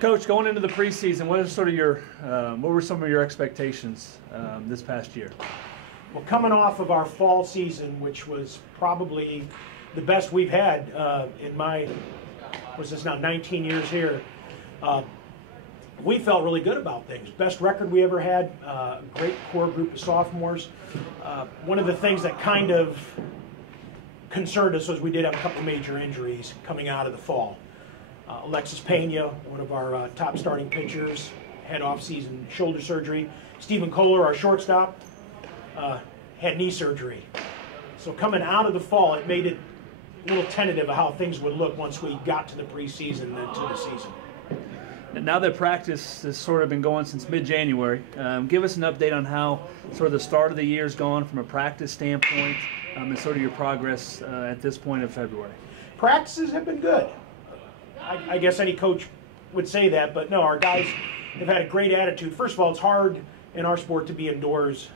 Coach, going into the preseason, what is sort of your what were some of your expectations this past year? Well, coming off of our fall season, which was probably the best we've had in my, was this now 19 years here, we felt really good about things. Best record we ever had, great core group of sophomores. One of the things that kind of concerned us was we did have a couple major injuries coming out of the fall. Alexis Pena, one of our top starting pitchers, had off-season shoulder surgery. Stephen Kohler, our shortstop, had knee surgery. So coming out of the fall, it made it a little tentative of how things would look once we got to the preseason and into the season. And now that practice has sort of been going since mid-January, give us an update on how sort of the start of the year has gone from a practice standpoint and sort of your progress at this point of February. Practices have been good. I guess any coach would say that, but no, our guys have had a great attitude. First of all, it's hard in our sport to be indoors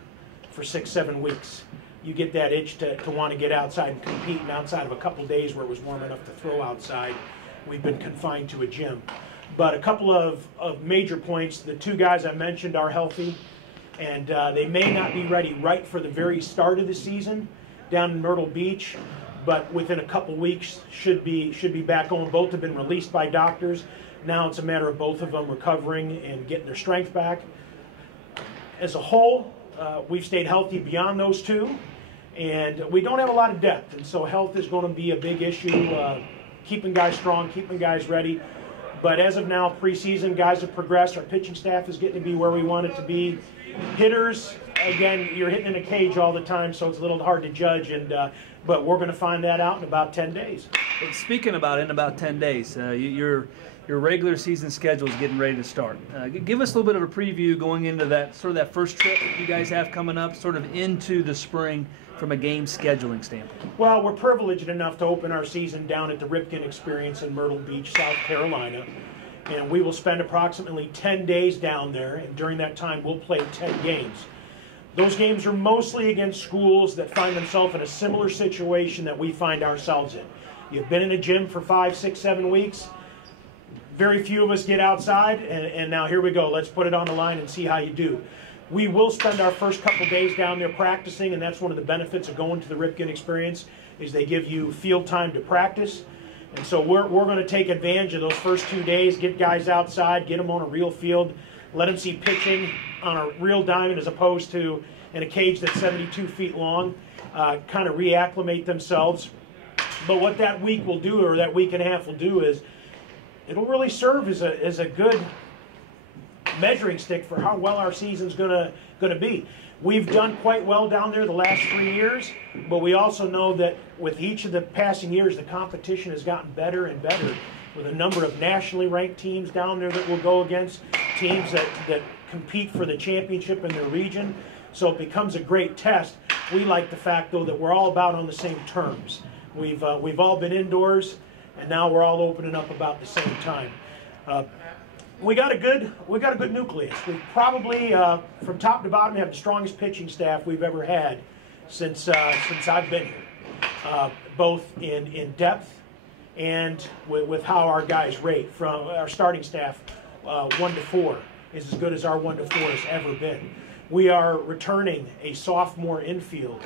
for 6-7 weeks. You get that itch to want to get outside and compete, and outside of a couple days where it was warm enough to throw outside, we've been confined to a gym. But a couple of major points, the two guys I mentioned are healthy, and they may not be ready right for the very start of the season down in Myrtle Beach, but within a couple weeks should be back on. Both have been released by doctors. Now it's a matter of both of them recovering and getting their strength back. As a whole, we've stayed healthy beyond those two, and we don't have a lot of depth, and so health is going to be a big issue, keeping guys strong, keeping guys ready. But as of now, preseason, guys have progressed. Our pitching staff is getting to be where we want it to be. Hitters, again, you're hitting in a cage all the time, so it's a little hard to judge, but we're going to find that out in about 10 days. And speaking about it, in about 10 days, your regular season schedule is getting ready to start. Give us a little bit of a preview going into that sort of that first trip you guys have coming up, sort of into the spring from a game scheduling standpoint. Well, we're privileged enough to open our season down at the Ripken Experience in Myrtle Beach, South Carolina, and we will spend approximately 10 days down there, and during that time we'll play 10 games. Those games are mostly against schools that find themselves in a similar situation that we find ourselves in. You've been in a gym for 5, 6, 7 weeks. Very few of us get outside, and now here we go. Let's put it on the line and see how you do. We will spend our first couple days down there practicing, and that's one of the benefits of going to the Ripken Experience, is they give you field time to practice. And so we're going to take advantage of those first 2 days, get guys outside, get them on a real field, let them see pitching on a real diamond as opposed to in a cage that's 72 feet long, kind of reacclimate themselves. But what that week will do, or that week and a half will do, is it'll really serve as a good measuring stick for how well our season's gonna be. We've done quite well down there the last 3 years, but we also know that with each of the passing years, the competition has gotten better and better, with a number of nationally ranked teams down there that we'll go against, teams that compete for the championship in their region. So it becomes a great test. We like the fact, though, that we're all about on the same terms. We've all been indoors, and now we're all opening up about the same time. We got a good nucleus. We probably, from top to bottom, have the strongest pitching staff we've ever had since I've been here, both in depth and with how our guys rate. From our starting staff, 1 to 4 is as good as our 1 to 4 has ever been. We are returning a sophomore infield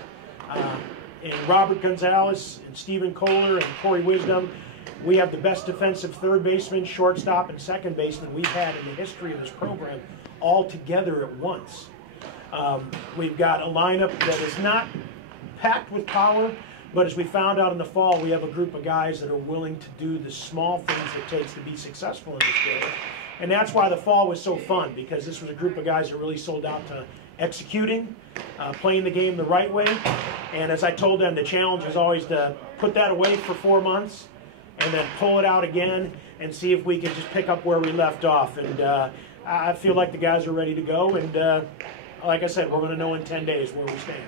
in Robert Gonzalez and Stephen Kohler and Corey Wisdom. We have the best defensive third baseman, shortstop, and second baseman we've had in the history of this program all together at once. We've got a lineup that is not packed with power, but as we found out in the fall, we have a group of guys that are willing to do the small things it takes to be successful in this game. And that's why the fall was so fun, because this was a group of guys that really sold out to executing, playing the game the right way. And as I told them, the challenge is always to put that away for 4 months and then pull it out again and see if we can just pick up where we left off. And I feel like the guys are ready to go. And like I said, we're going to know in 10 days where we stand.